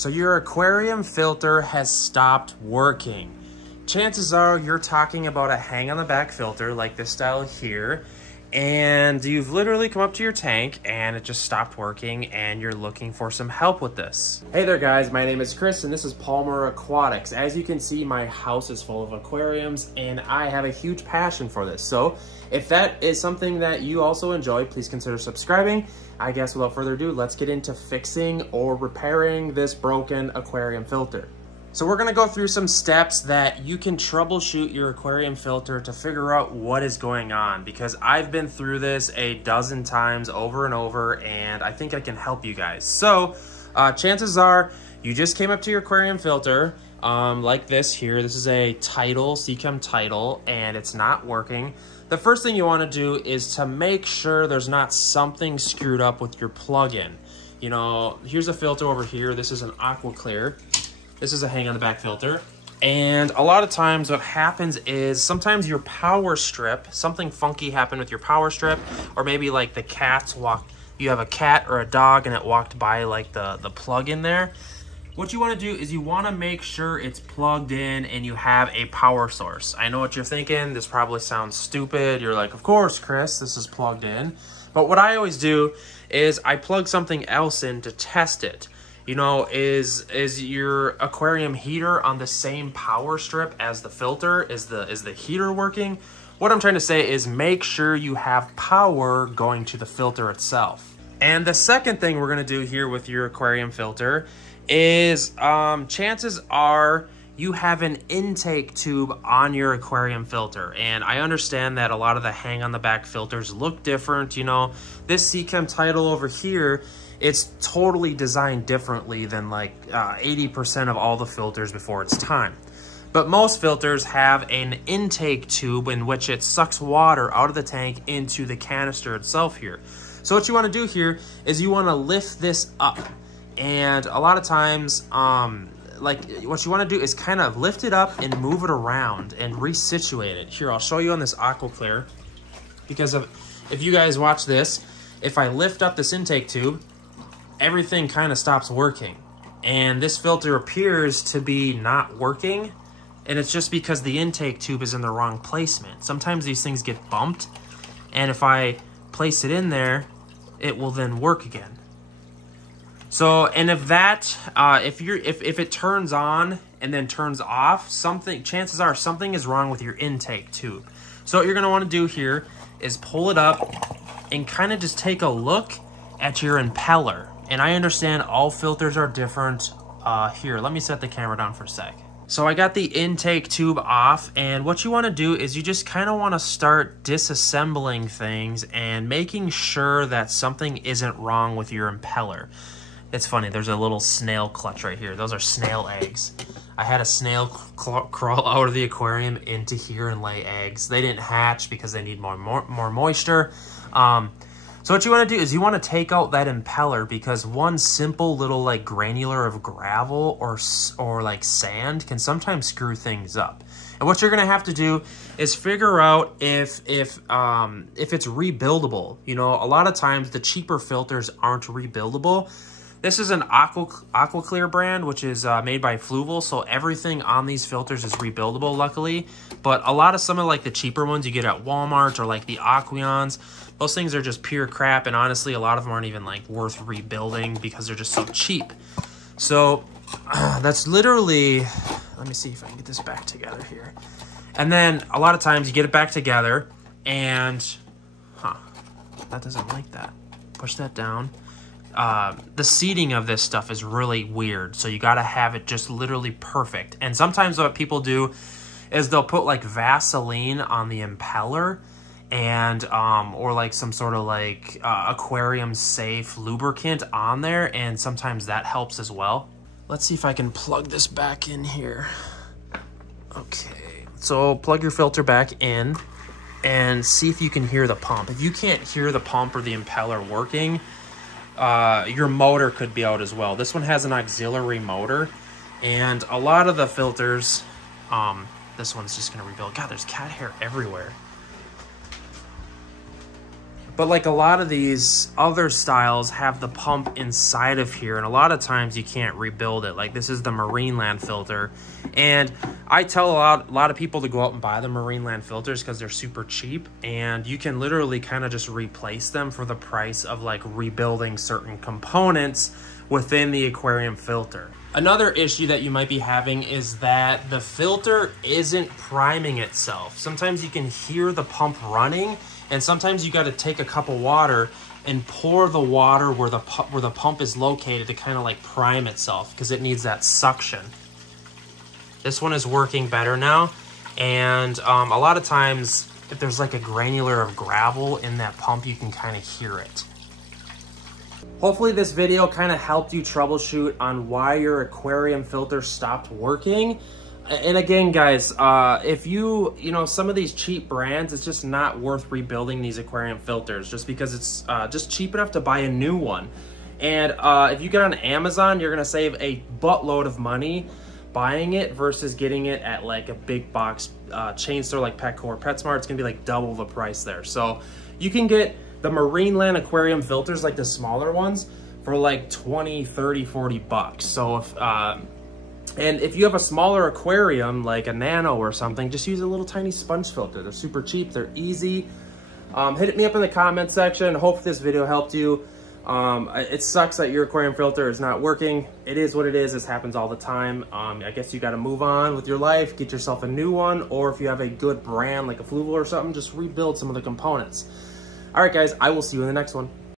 So your aquarium filter has stopped working. Chances are you're talking about a hang on the back filter like this style here, and you've literally come up to your tank and it just stopped working and you're looking for some help with this. Hey there guys, my name is Chris and this is Palmer Aquatics. As you can see, my house is full of aquariums and I have a huge passion for this. So if that is something that you also enjoy, please consider subscribing. I guess without further ado, let's get into fixing or repairing this broken aquarium filter. So we're gonna go through some steps that you can troubleshoot your aquarium filter to figure out what is going on, because I've been through this a dozen times over and over and I think I can help you guys. So chances are you just came up to your aquarium filter like this here. This is a Tidal, Seachem Tidal, and it's not working. The first thing you wanna do is to make sure there's not something screwed up with your plug-in. You know, here's a filter over here. This is an Aqua Clear. This is a hang on the back filter. And a lot of times what happens is sometimes your power strip, something funky happened with your power strip, or maybe like the cats walked, you have a cat or a dog and it walked by like the plug in there. What you want to do is you want to make sure it's plugged in and you have a power source. I know what you're thinking. This probably sounds stupid. You're like, of course, Chris, this is plugged in. But what I always do is I plug something else in to test it. You know, is your aquarium heater on the same power strip as the filter? Is the heater working? What I'm trying to say is make sure you have power going to the filter itself. And the second thing we're gonna do here with your aquarium filter is chances are you have an intake tube on your aquarium filter. And I understand that a lot of the hang on the back filters look different. You know, this Seachem Tidal over here, it's totally designed differently than like 80% of all the filters before its time. But most filters have an intake tube in which it sucks water out of the tank into the canister itself here. So what you want to do here is you want to lift this up. And a lot of times, like what you want to do is kind of lift it up and move it around and resituate it. Here, I'll show you on this Aqua Clear, because if you guys watch this, if I lift up this intake tube, everything kind of stops working. And this filter appears to be not working, and it's just because the intake tube is in the wrong placement. Sometimes these things get bumped, and if I place it in there, it will then work again. So, and if that, if it turns on and then turns off, chances are something is wrong with your intake tube. So what you're gonna wanna do here is pull it up and kind of just take a look at your impeller. And I understand all filters are different. Here, let me set the camera down for a sec. So I got the intake tube off, and what you wanna do is you just kind of wanna start disassembling things and making sure that something isn't wrong with your impeller. It's funny, there's a little snail clutch right here. Those are snail eggs. I had a snail crawl out of the aquarium into here and lay eggs. They didn't hatch because they need more moisture. So what you want to do is you want to take out that impeller, because one simple little like granular of gravel or like sand can sometimes screw things up. And what you're going to have to do is figure out if it's rebuildable. You know, a lot of times the cheaper filters aren't rebuildable. This is an Aqua Clear brand, which is made by Fluval, so everything on these filters is rebuildable, luckily. But a lot of some of like the cheaper ones you get at Walmart, or like the Aqueons, those things are just pure crap, and honestly, a lot of them aren't even like worth rebuilding because they're just so cheap. So that's literally, let me see if I can get this back together here. And then a lot of times you get it back together and, that doesn't like that. Push that down. The seating of this stuff is really weird, so you gotta have it just literally perfect. And sometimes what people do is they'll put like Vaseline on the impeller, and or like some sort of like aquarium safe lubricant on there, and sometimes that helps as well. Let's see if I can plug this back in here. Okay, so plug your filter back in and see if you can hear the pump. If you can't hear the pump or the impeller working, your motor could be out as well. This one has an auxiliary motor, and a lot of the filters, this one's just gonna rebuild. God, there's cat hair everywhere. But like a lot of these other styles have the pump inside of here, and a lot of times you can't rebuild it. Like this is the Marineland filter, and I tell a lot of people to go out and buy the Marineland filters because they're super cheap, and you can literally kind of just replace them for the price of like rebuilding certain components within the Aquarium filter. Another issue that you might be having is that the filter isn't priming itself. Sometimes you can hear the pump running, and sometimes you got to take a cup of water and pour the water where the pump is located to kind of like prime itself, because it needs that suction. This one is working better now, and a lot of times if there's like a granular of gravel in that pump, you can kind of hear it. Hopefully this video kind of helped you troubleshoot on why your Aquarium filter stopped working. And again, guys, if you know, some of these cheap brands, it's just not worth rebuilding these Aquarium filters just because it's just cheap enough to buy a new one. And if you get on Amazon, you're gonna save a buttload of money buying it versus getting it at like a big box chain store like Petco or PetSmart. It's gonna be like double the price there. So you can get the Marineland Aquarium filters, like the smaller ones, for like 20, 30, 40 bucks. So if and if you have a smaller aquarium, like a Nano or something, just use a little tiny sponge filter. They're super cheap, they're easy. Hit me up in the comment section. Hope this video helped you. It sucks that your aquarium filter is not working. It is what it is. This happens all the time. I guess you got to move on with your life, get yourself a new one, or if you have a good brand like a Fluval or something, just rebuild some of the components. All right, guys, I will see you in the next one.